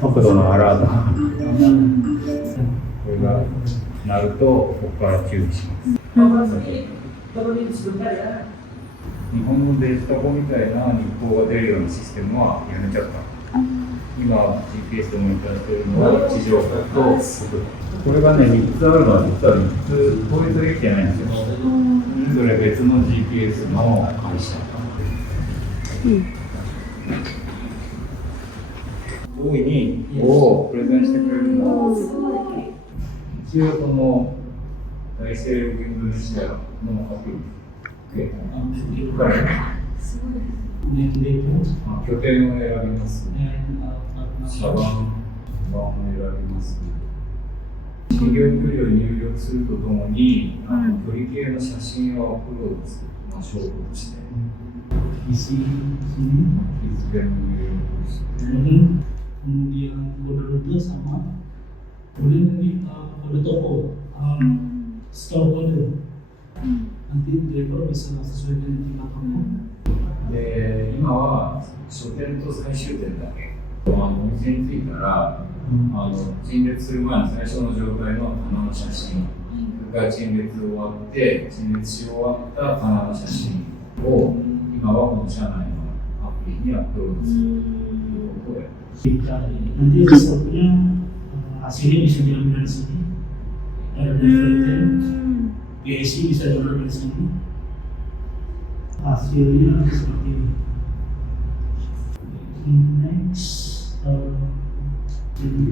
速度のアラート。これが鳴ると、ここから注意します。日本のデジタルみたいな日報が出るようなシステムはやめちゃった。今 GPS でモニターしているのは地上波と速度。これがね、3つあるのは実は3つ統一できてないんですよ。それぞれ別の GPS の会社。大いにをプレゼンしてくれるのは、一応その大西洋インドネシアのアプリ拠点を選びます。シャバンを選びます。企業距離を入力するとともに、距離計の写真をアップロードする、証拠として。日付も入力して。Kemudian kode rute sama, kemudian ini kode toko, store kode. Nanti driver bisa sesuai dengan indikatornya. で、今は初点と最終点だけ。お店に着いたら、陳列する前の最初の状態の棚の写真が陳列終わって、陳列し終わった棚の写真を今はこの社内のアプリにアップロードするということをやってます。Nanti resultnya hasilnya bisa diambil dari sini, ada referensi, PSI bisa diambil dari sini, hasilnya seperti ini. Next, in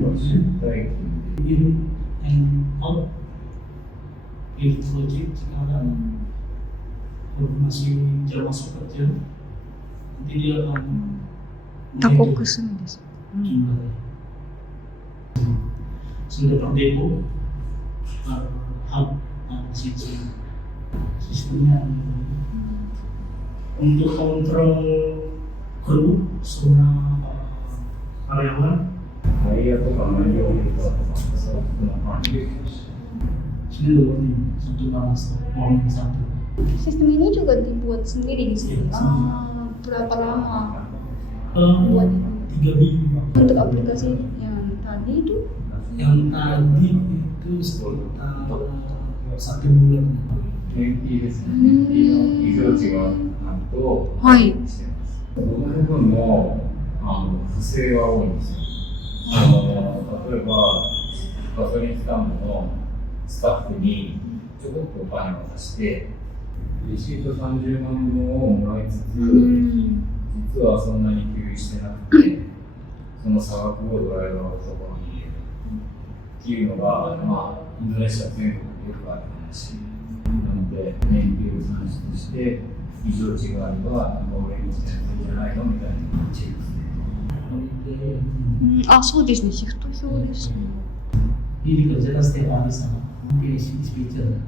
and out, in project sekarang masih jam masuk kerja, nanti dia akan 多国するんです。Sudah per depo, per hub, sistemnya untuk kontrol kru semua karyawan. タイヤとか燃料フィルターとか、そういうの管理。 Sini dulu nih, satu balas, morning satu. Sistem ini juga dibuat sendiri di sini. Berapa lama? Buat 3 minggu. untuk aplikasi yang tadi itu? Yang tadi itu sekitar 1 bulan. 燃費ですね。燃費の異常値がなんとはいしてます。この部分も不正は多いんですよ。例えばガソリンスタンドのスタッフにちょこっとお金を渡してレシート30万分をもらいつつ、実はそんなに給油してなくて、その差額をドライバーのところに入れるっていうのが、インドネシア全国でよくある話なので、燃費を算出して異常値があれば、俺にしてるんじゃないのみたいなチェックする。そうですね、シフト表ですね。 Ini dikerjakan setiap hari sama dispatcher.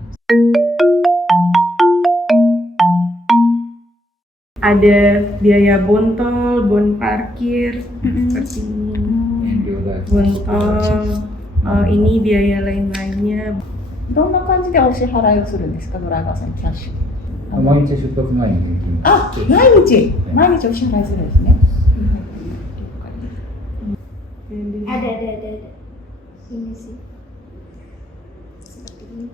Ada biaya bontol, bon parkir, seperti ini. Bontol, ini biaya lain-lainnya. どんな感じでお支払いをするんですか、ドライバーさんにキャッシュ。毎日出発前に現金。毎日お支払いするんですね。Ada. Ini sih. Seperti ini.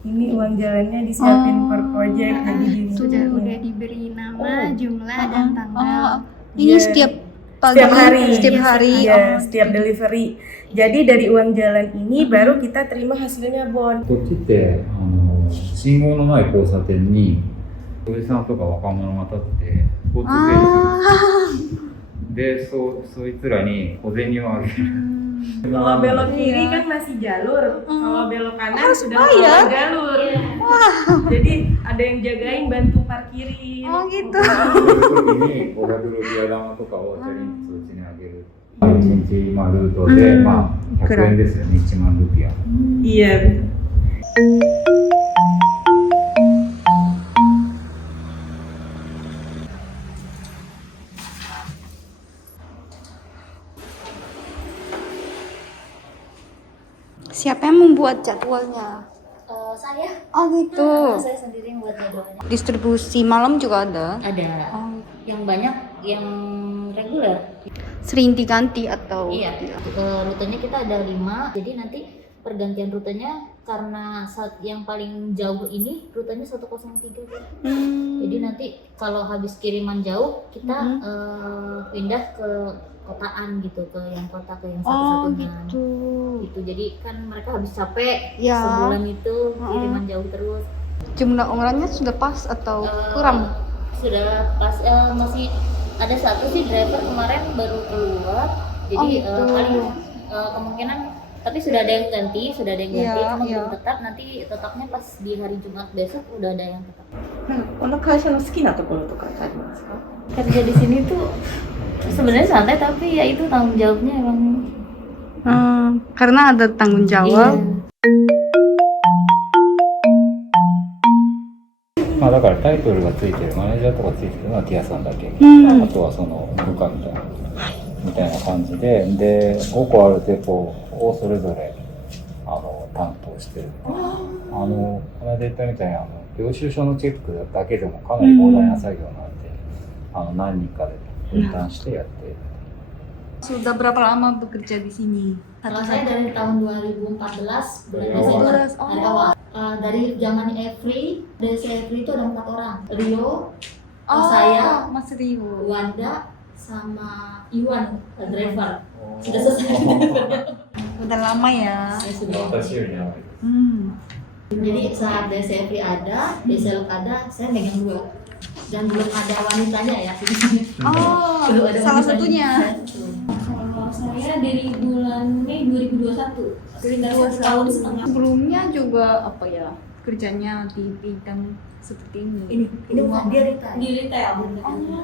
Ini uang jalannya disiapin per project lagi udah diberi nama, jumlah dan tanggal. Ini setiap pagi, setiap hari. Ya, setiap delivery. Jadi dari uang jalan ini baru kita terima hasilnya bon. こっちって信号のない交差点におじさんとか若者が立って交通整理する。で、そいつらに小銭をあげる。 Kalau belok kiri kan masih jalur, kalau belok kanan sudah keluar jalur. Jadi ada yang jagain, bantu parkirin. Oh gitu. Ini 500ルピア玉とかをチャリンとそっちにあげる。1日ルートで100円ですよね、1万ルピア。 Iya. Siapa yang membuat jadwalnya? saya. Oh gitu. Saya sendiri yang buat jadwalnya. Distribusi malam juga ada. Ada Oh. yang banyak, yang reguler. Sering diganti atau? Iya. Rutenya kita ada 5. Jadi nanti pergantian rutenya karena saat yang paling jauh ini rutenya 103. Jadi nanti kalau habis kiriman jauh kita pindah ke kotaan gitu, ke yang kota, ke yang satu-satunya. Gitu. Jadi kan mereka habis capek Ya. sebulan itu kiriman jauh terus. Jumlah orangnya sudah pas atau kurang? Sudah pas, masih ada satu sih driver kemarin baru keluar. Jadi paling kemungkinan, tapi sudah ada yang ganti, cuma belum tetap. Nanti tetapnya pas di hari Jumat besok udah ada yang tetap. この会社の好きなところとかってありますか？ Kerja di sini tuh sebenarnya santai, tapi ya itu tanggung jawabnya emang. Karena ada tanggung jawab. Iya. まあだからタイトルがついてる、マネージャーとかついてるのはティアさんだけ、あとはその部下みたいな感じで、5個あるデポをそれぞれ担当してる。この間言ったみたいに領収書のチェックだけでもかなり膨大な作業なんで、何人かで分担してやっている。 Sudah berapa lama bekerja di sini? Kalau saya dari tahun 2014 bulan Desember dari awal. Dari zaman Every, dari Every itu ada 4 orang. Rio, saya, Mas Rio. Wanda, sama Iwan, driver. Sudah selesai. Udah lama ya. Saya sudah. 私より長い。 Jadi saat DCFI ada, DCLK ada, saya megang 2. Dan belum ada wanitanya ya. Oh, Belum ada salah wanitanya. satunya. Kalau saya dari bulan Mei 2021. Sekitar 1 tahun setengah. Sebelumnya juga apa ya? Kerjanya di bidang seperti ini. Ini bukan dia retail. Di retail.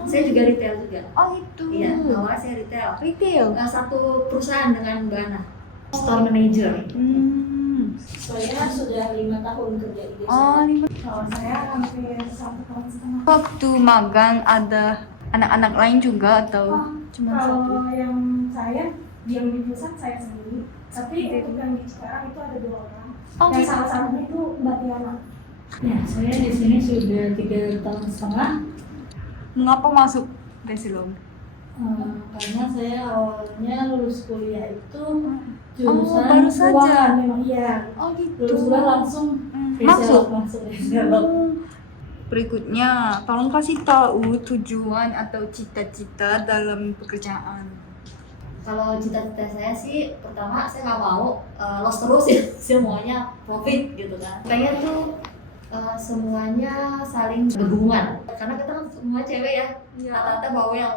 Saya juga retail juga. Oh itu. Iya, awalnya saya retail. Retail. Satu perusahaan dengan Mbak Ana. Store manager. Saya sudah 5 tahun kerja di desa. Oh, Kalau saya hampir 1 tahun setengah. waktu magang ada anak-anak lain juga atau cuma satu? Kalau yang saya diam di pusat saya sendiri, tapi untuk yang di sekarang itu ada 2 orang. Oh, Yang gitu. salah satunya itu Mbak Tiana. Ya, saya di sini sudah 3 tahun setengah. Mengapa masuk Desilog? Karena saya awalnya lulus kuliah itu jurusan baru saja. keuangan memang iya. Oh gitu. Lulus kuliah langsung Masuk. masuk Desilog. Berikutnya, tolong kasih tahu tujuan atau cita-cita dalam pekerjaan. Kalau cita-cita saya sih, pertama saya nggak mau loss terus ya, semuanya profit gitu kan. Kayaknya tuh semuanya saling berhubungan. Karena kita kan semua cewek ya, rata-rata bawel,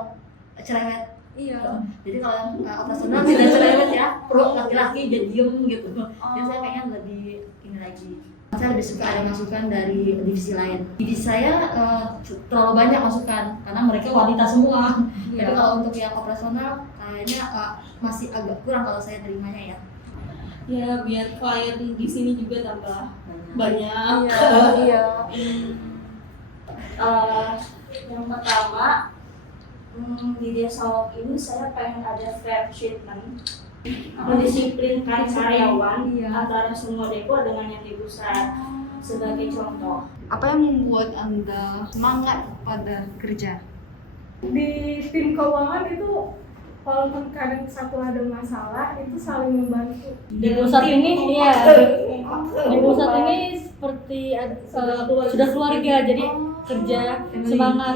cerewet. Iya. Jadi kalau yang operasional tidak cerewet ya, pro laki-laki jadi diem gitu. Jadi saya kayaknya lebih ini lagi. Saya lebih suka ada masukan dari divisi lain. Divisi saya terlalu banyak masukan karena mereka wanita semua. Tapi kalau untuk yang operasional kayaknya masih agak kurang kalau saya terimanya ya. Ya biar klien di sini juga tambah banyak. Iya. Yang pertama di Desalog ini saya pengen ada fair treatment, mendisiplinkan karyawan antara semua depo dengan yang di pusat. Sebagai contoh, Apa yang membuat Anda semangat pada kerja? di tim keuangan itu walaupun kadang satu ada masalah itu saling membantu. Di pusat ini ya, di pusat ini seperti sudah keluarga, jadi kerja semangat.